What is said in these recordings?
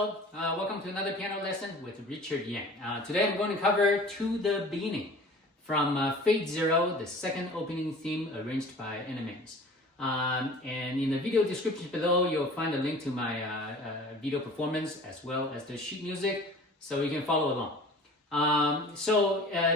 Hello, welcome to another piano lesson with Richard Yang. Today I'm going to cover To the Beginning from Fate Zero, the second opening theme arranged by Animenz. And in the video description below, you'll find a link to my video performance as well as the sheet music, so you can follow along.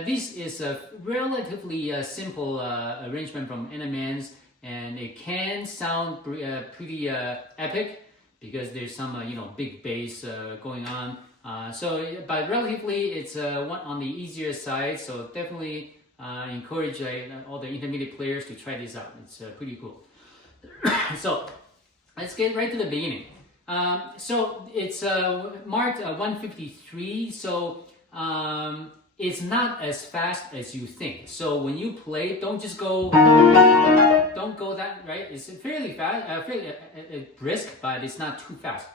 This is a relatively simple arrangement from Animenz, and it can sound pretty epic because there's some big bass going on. But relatively it's one on the easier side. So definitely encourage all the intermediate players to try this out. It's pretty cool. So let's get right to the beginning. So it's marked 153. So it's not as fast as you think. So when you play, don't go that right. It's fairly fast, fairly brisk, but it's not too fast.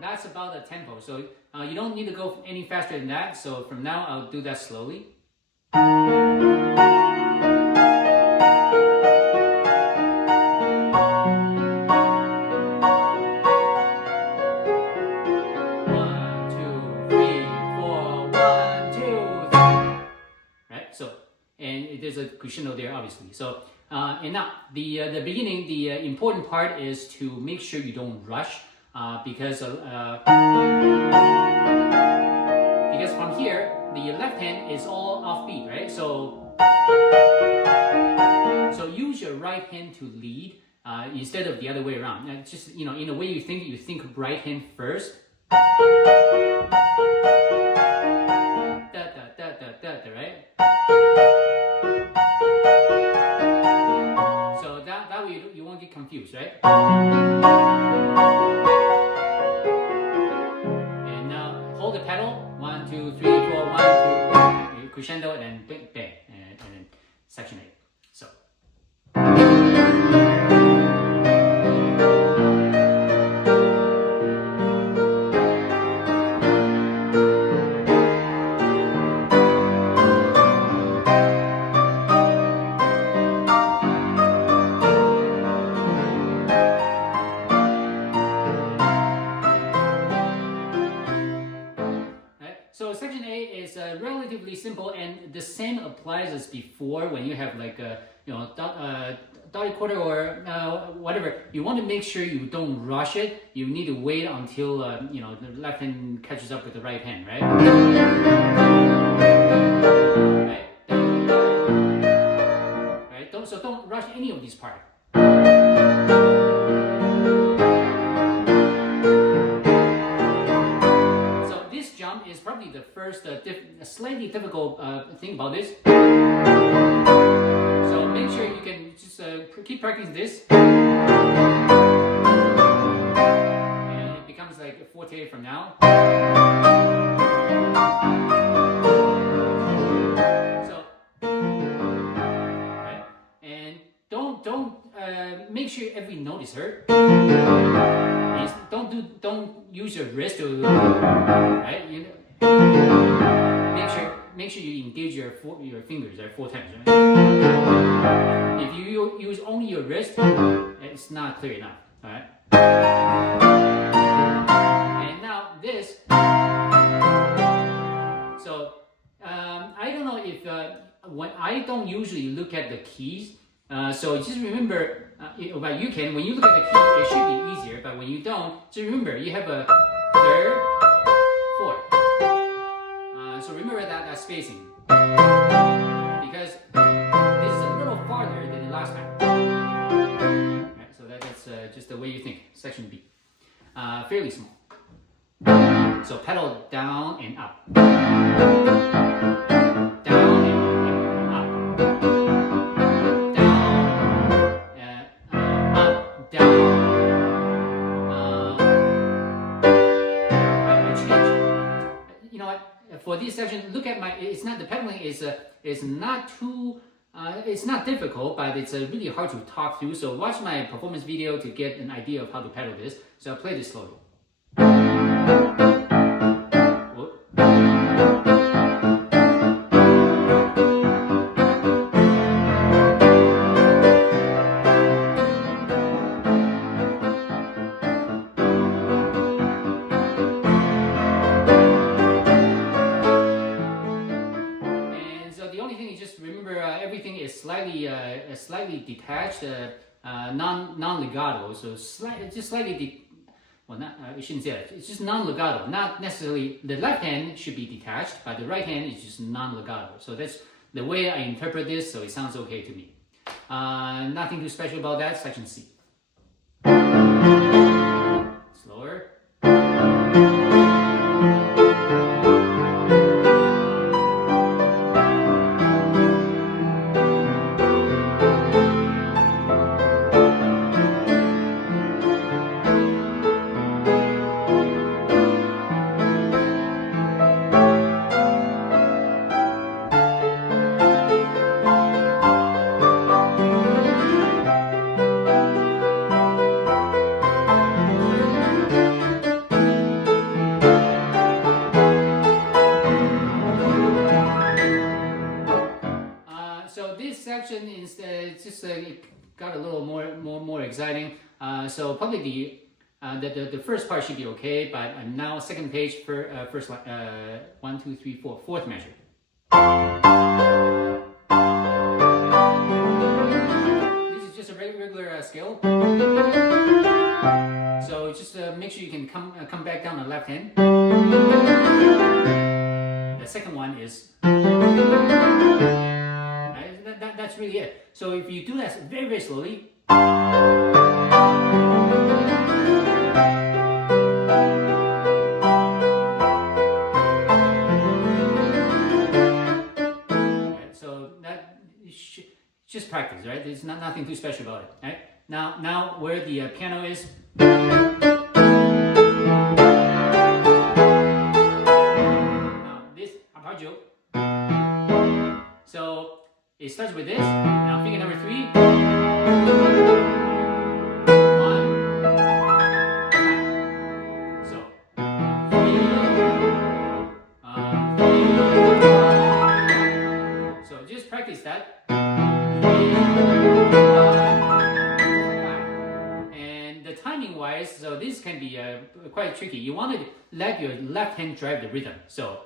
That's about the tempo. So you don't need to go any faster than that. So from now, I'll do that slowly. There's a crescendo there, obviously. So, and now the beginning, the important part is to make sure you don't rush, because from here the left hand is all offbeat, right? So use your right hand to lead instead of the other way around. Just in a way you think right hand first. Right? So that way you won't get confused, right? And now hold the pedal. 1, 2, 3, 4, 1, 2, crescendo, and then bang, bang, and then section 8. So. So section A is relatively simple, and the same applies as before. When you have like a dotted quarter or whatever, you want to make sure you don't rush it. You need to wait until the left hand catches up with the right hand, right? Right. Don't rush any of these parts. Is probably the first slightly difficult thing about this. So make sure you can just keep practicing this, and it becomes like a forte from now. So, right, and don't make sure every note is heard. Don't use your wrist to right. Make sure you engage your fingers 4 times. Right? If you use only your wrist, it's not clear enough. All right. And now this. So I don't know if when I don't usually look at the keys. So just remember, but you can. When you look at the key, it should be easier. But when you don't, just remember you have a third, fourth. So remember that spacing, because this is a little farther than the last time. Right, so that's just the way you think. Section B, fairly small. So pedal down and up. Down and up. Down. For this section, look at it's not, the pedaling is not too, it's not difficult, but it's really hard to talk through. So watch my performance video to get an idea of how to pedal this. So I'll play this slowly. slightly detached, non-legato, so just slightly. Well, not I shouldn't say that. It's just non-legato. Not necessarily the left hand should be detached, but the right hand is just non-legato. So that's the way I interpret this. So it sounds okay to me. Nothing too special about that. Section C. Slower. So this section is just it got a little more exciting. So probably the first part should be okay, but now second page for first 1, 2, 3, 4, fourth measure. This is just a regular scale. So just make sure you can come back down the left hand. The second one is. That's really it. So if you do that very slowly, right, so that just practice, right? There's nothing too special about it, right? Now where the piano is. Now this arpeggio. So it starts with this. Now finger number 3. 1, 5. So 3, 3, 1, 5. So just practice that. 3, 1, 5. And the timing wise, so this can be quite tricky. You want to let your left hand drive the rhythm. So.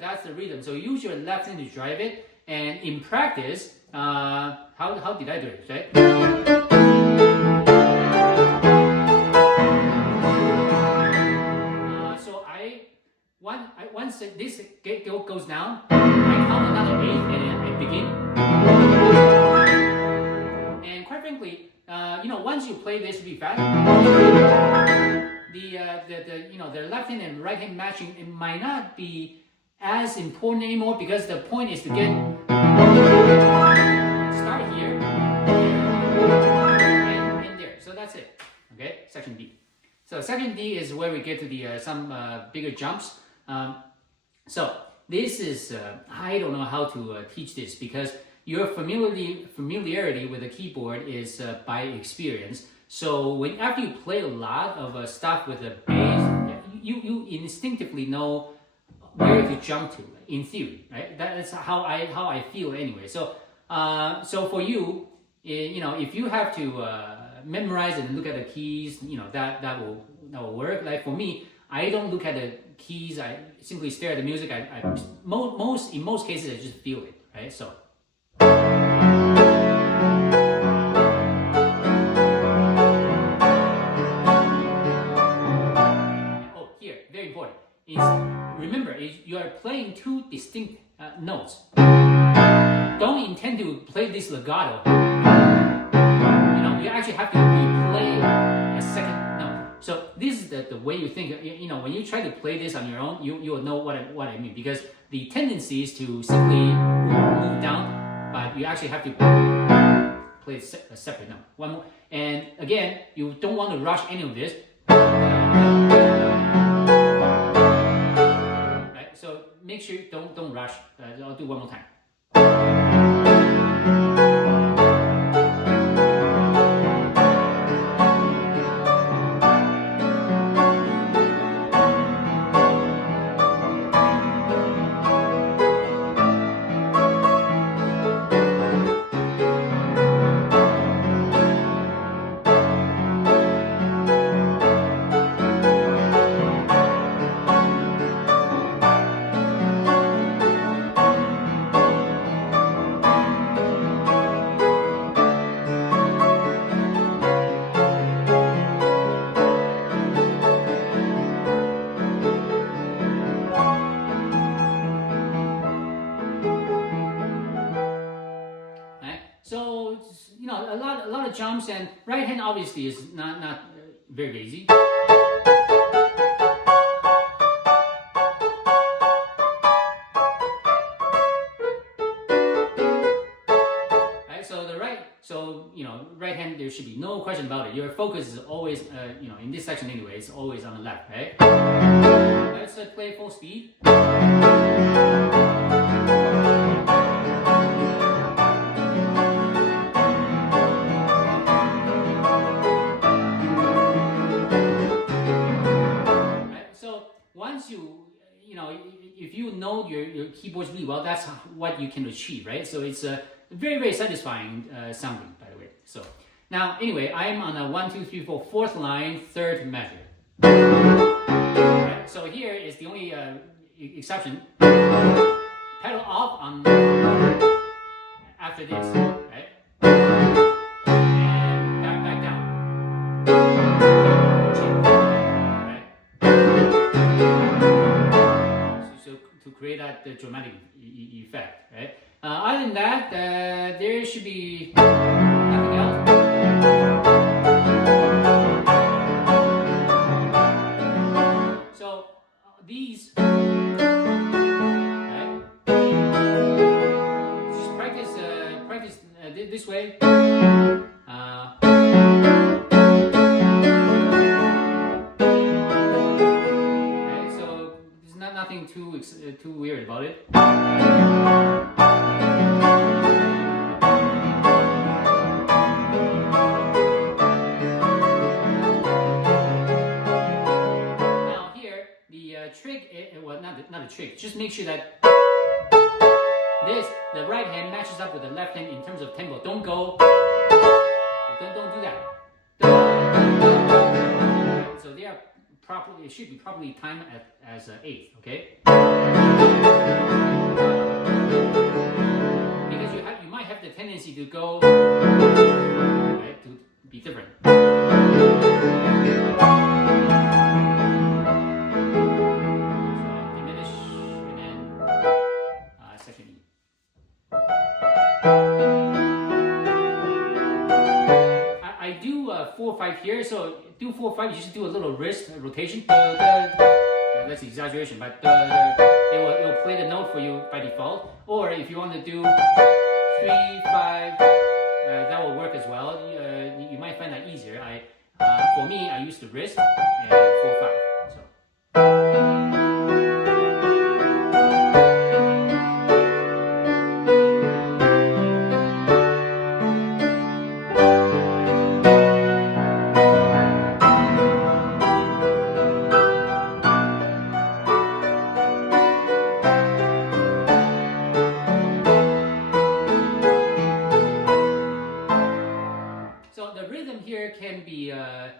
That's the rhythm. So use your left hand to drive it, and in practice, how did I do it? Right? So once this goes down, I count another 8 and then I begin. And quite frankly, once you play this really fast, the left hand and right hand matching, it might not be as important anymore, because the point is to get start here and there. So that's it. Okay, section D. So section D is where we get to the some bigger jumps. So this is I don't know how to teach this, because your familiarity with the keyboard is by experience. So after you play a lot of stuff with the bass, you instinctively know where to jump to, in theory, right? That's how I feel anyway. So for you, if you have to memorize and look at the keys, that will work. Like for me, I don't look at the keys. I simply stare at the music. In most cases, I just feel it, right? So. Oh, here, very important. Remember, you are playing two distinct notes. Don't intend to play this legato. You actually have to play a second note. So this is the way you think. When you try to play this on your own, you will know what I mean, because the tendency is to simply move down, but you actually have to play a separate note. One more, and again, you don't want to rush any of this. So make sure don't rush. I'll do one more time. of jumps, and right hand obviously is not very easy. So right hand, there should be no question about it. Your focus is always, in this section anyway, it's always on the left, right? Let's play full speed. Right? So once if you know your keyboards really well, that's what you can achieve, right? So it's very, very satisfying sounding, by the way. So now, anyway, I'm on a 1, 2, 3, 4, fourth line, third measure. Right, so here is the only exception. Pedal off on after this, right? And back down. Right? So to create that dramatic effect, right? Other than that, there should be nothing else. So these, right? Just practice this way. Right? So there's nothing too weird about it. Trick, well, not a trick. Just make sure that the right hand matches up with the left hand in terms of tempo. Don't do that. So they are properly. It should be properly timed as eighth. Okay. Because you might have the tendency to go right to be different. I do 4-5 here, so do 4-5. You just do a little wrist rotation. That's exaggeration, but it will play the note for you by default. Or if you want to do 3-5, that will work as well. You might find that easier. For me, I use the wrist and 4-5. So. Here can be a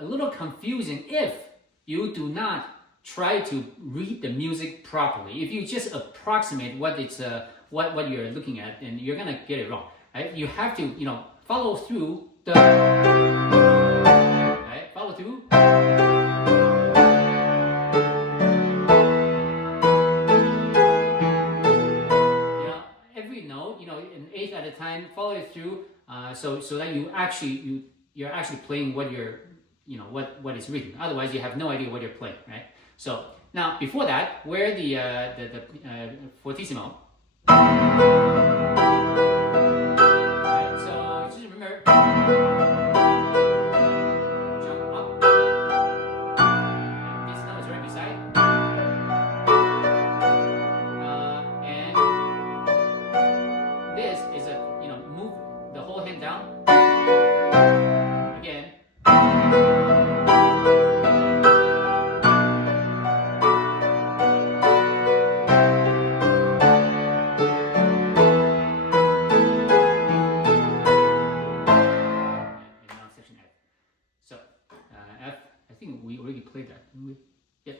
little confusing if you do not try to read the music properly. If you just approximate what you're looking at, then you're gonna get it wrong. Right? You have to follow through the right. Follow through. Every note, an eighth at a time. Follow it through. So that you're actually playing what you're what is written. Otherwise, you have no idea what you're playing, right? So now before that, where the fortissimo. Right, so just remember, jump up. This note is right beside, and this is move the whole hand down. Again. And now section F. So F, I think we already played that. Yeah,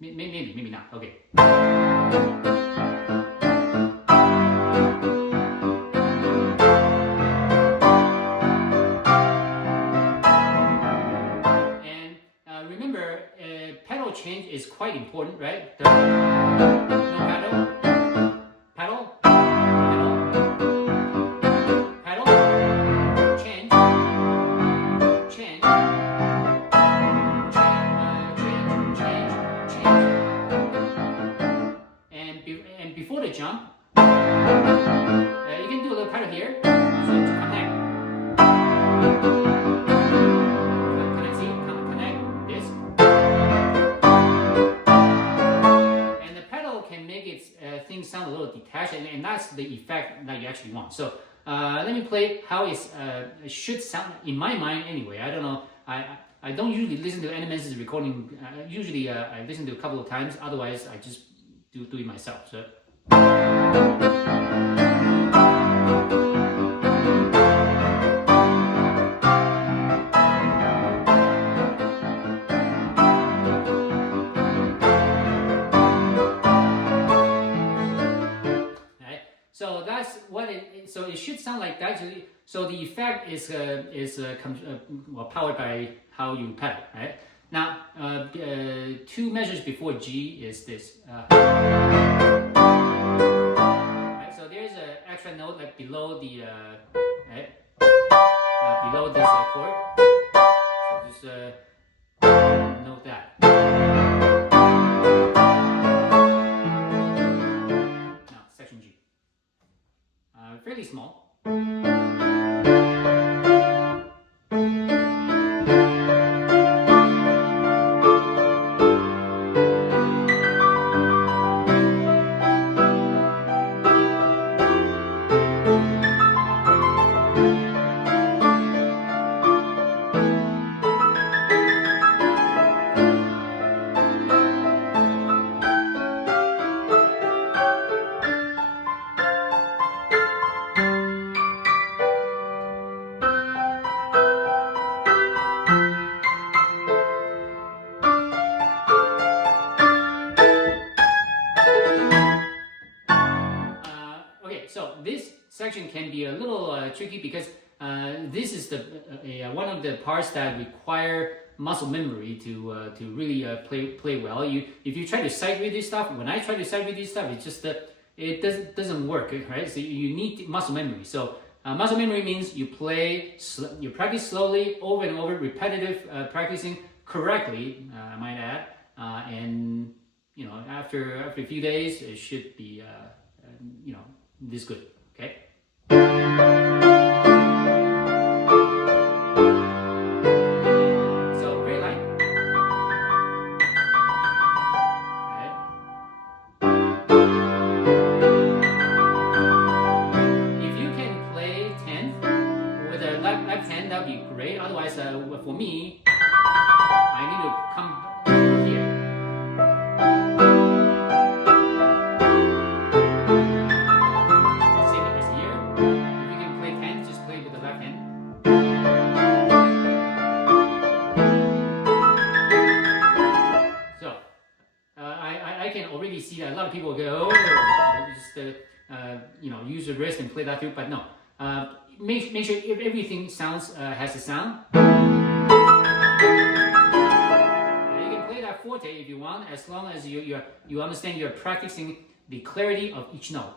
maybe not. Okay. Remember, pedal change is quite important, right? No pedal, pedal, pedal, pedal. Can I see? Connect this, and the pedal can make its things sound a little detached, and that's the effect that you actually want. So let me play how it should sound in my mind anyway. I don't know. I don't usually listen to Animenz's recording. Usually I listen to a couple of times. Otherwise, I just do it myself. So. So that's what it. So it should sound like that. So the effect is powered by how you pedal, right? Now, 2 measures before G is this. Right, so there's an extra note like below the right, below this chord. So just note that. Now section G. Fairly small. So this section can be a little tricky because this is one of the parts that require muscle memory to really play well. If you try to sight read this stuff, when I try to sight read this stuff, it just it doesn't work, right? So you need muscle memory. So muscle memory means you practice slowly, over and over, repetitive practicing correctly, I might add, and after a few days, it should be this good, okay? So very light. Okay. If you can play 10th with a left hand, that would be great. Otherwise, for me, I need to come here. I can already see that a lot of people go, just use the wrist and play that too. But no, make sure if everything has a sound. You can play that forte if you want, as long as you understand you're practicing the clarity of each note.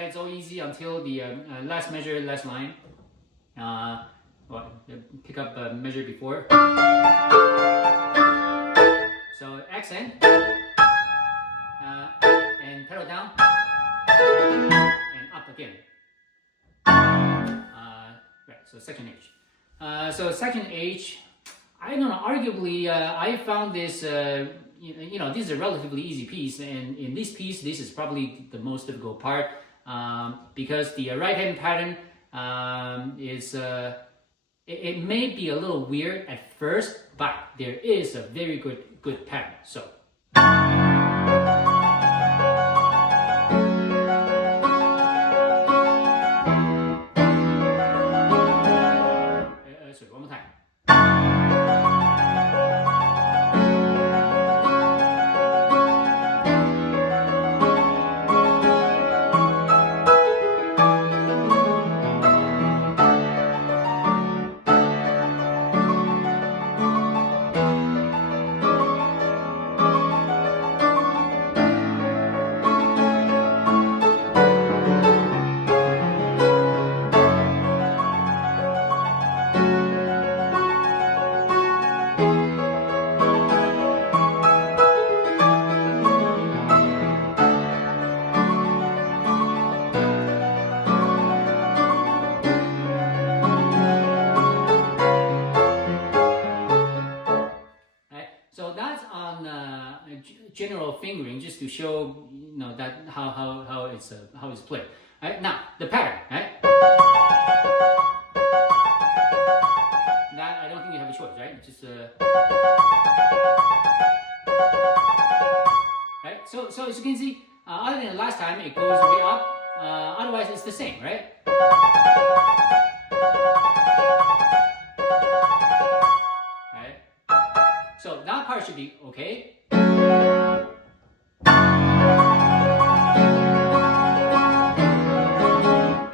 It's all easy until the last measure, last line. Pick up a measure before. So accent and pedal down and up again. Right. So section H. So section H, I don't know. Arguably, I found this. This is a relatively easy piece, and in this piece, this is probably the most difficult part. Because the right hand pattern is it may be a little weird at first, but there is a very good pattern. So. Sorry, one more time. general fingering just to show that how it's played. Right? Now the pattern, right? That I don't think you have a choice, right? Just right. So as you can see, other than the last time, it goes way up. Otherwise, it's the same, right? Right. So that part should be okay.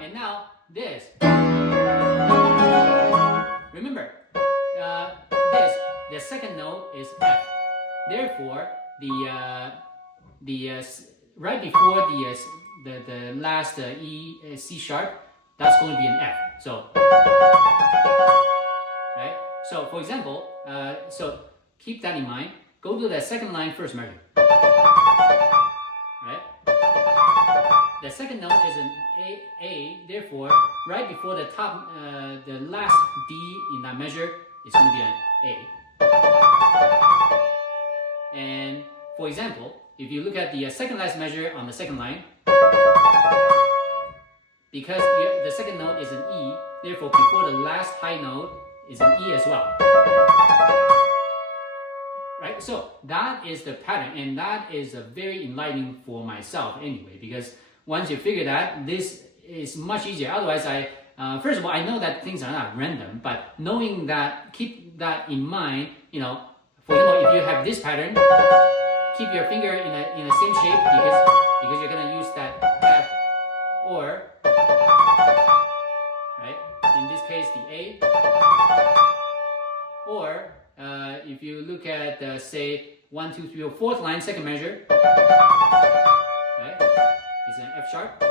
And now this. Remember, the second note is F. Therefore, right before the last E C sharp, that's going to be an F. So, right. So, for example, so keep that in mind. Go to the second line first measure. Right. The second note is an A. Therefore, right before the top, the last D in that measure is going to be an A. And for example, if you look at the second last measure on the second line, because the second note is an E, therefore before the last high note is an E as well. Right? So that is the pattern, and that is very enlightening for myself anyway, because once you figure that, this is much easier. Otherwise, first of all, I know that things are not random, but knowing that, keep that in mind, for example, if you have this pattern, keep your finger in the same shape because you're gonna use that F, or right, in this case the A, or if you look at say 1, 2, 3, or fourth line, second measure, right, it's an F sharp and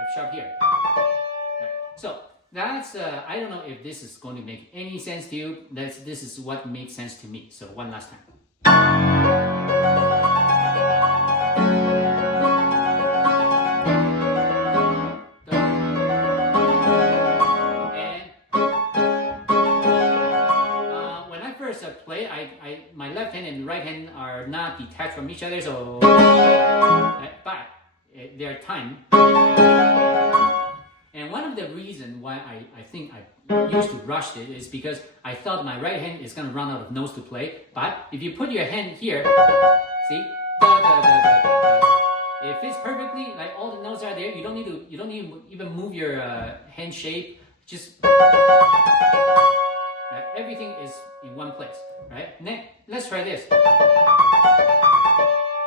F sharp here. Right. So that's I don't know if this is going to make any sense to you. This is what makes sense to me. So one last time. Play, my left hand and right hand are not detached from each other, so but they're timed. And one of the reasons why I think I used to rush it is because I thought my right hand is gonna run out of notes to play. But if you put your hand here, see, it fits perfectly. Like all the notes are there. You don't need to even move your hand shape. Just everything is in one place, right? Next, let's try this.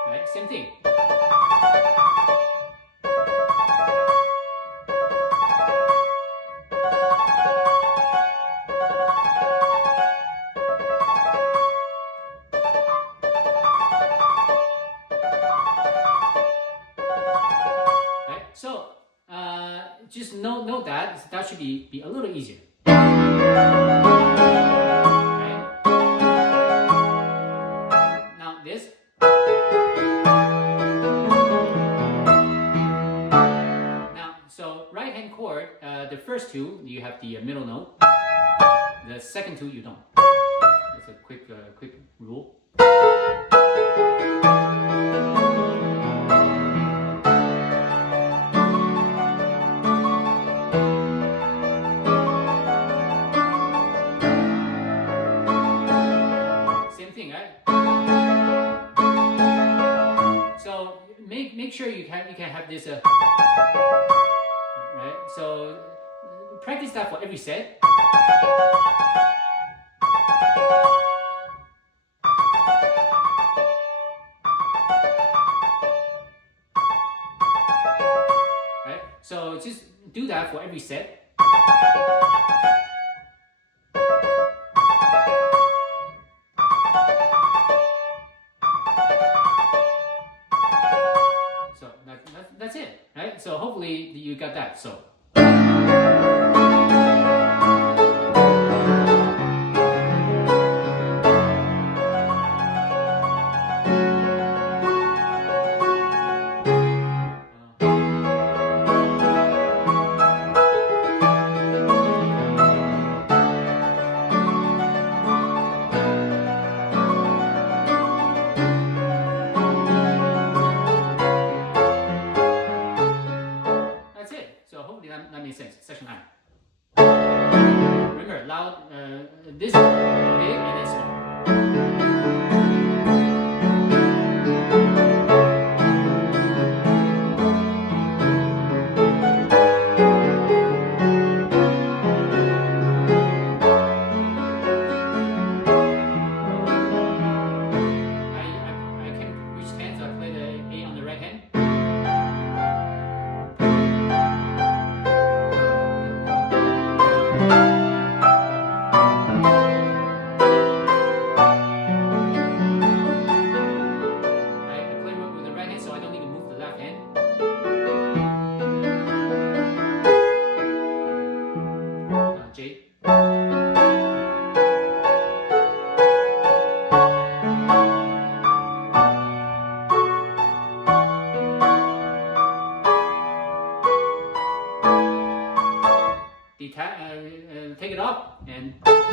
Right, same thing. Right, so just note that should be a little easier. Chord, the first two you have the middle note. The second two you don't. It's a quick rule. Same thing, right? So make sure you can have this. Right? So practice that for every set. Right? So just do that for every set. So that's it, right? So hopefully you got that. So. this big and then small. I can reach 10, so I play the A on the right hand. I play with the right hand, so I don't need to move the left hand. G. Take it off and pedal,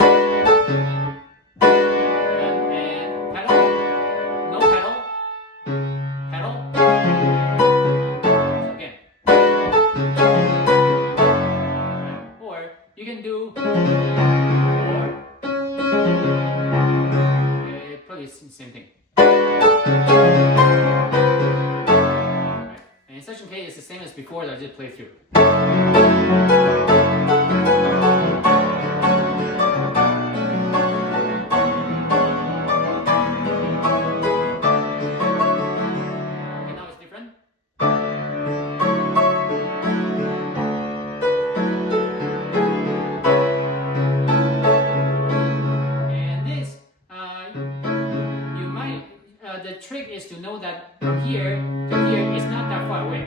no pedal, pedal. So again, or you can do probably the same thing. And in section K, it's the same as before that I just played through. The trick is to know that from here to here is not that far away.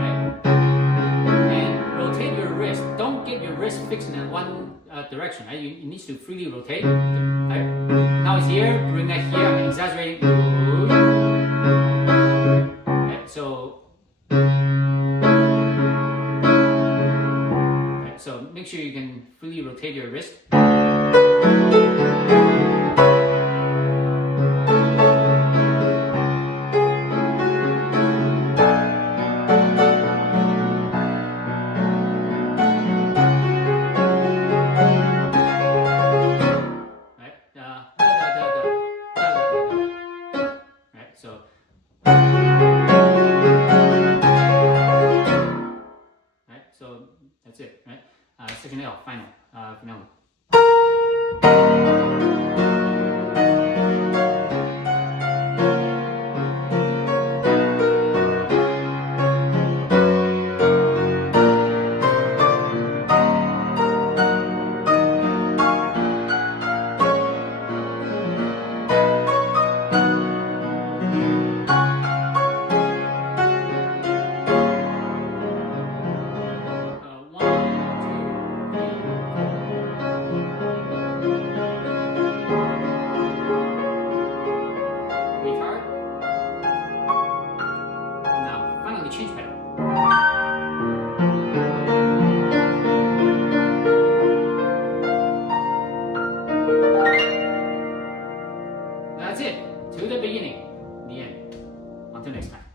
Right? And rotate your wrist. Don't get your wrist fixed in one direction. Right? You need to freely rotate. Right? Now it's here, bring that here. I'm exaggerating. Right? So make sure you can freely rotate your wrist. So that's it, right? Section L, final. Change pedal. That's it. To the beginning. The end. Until next time.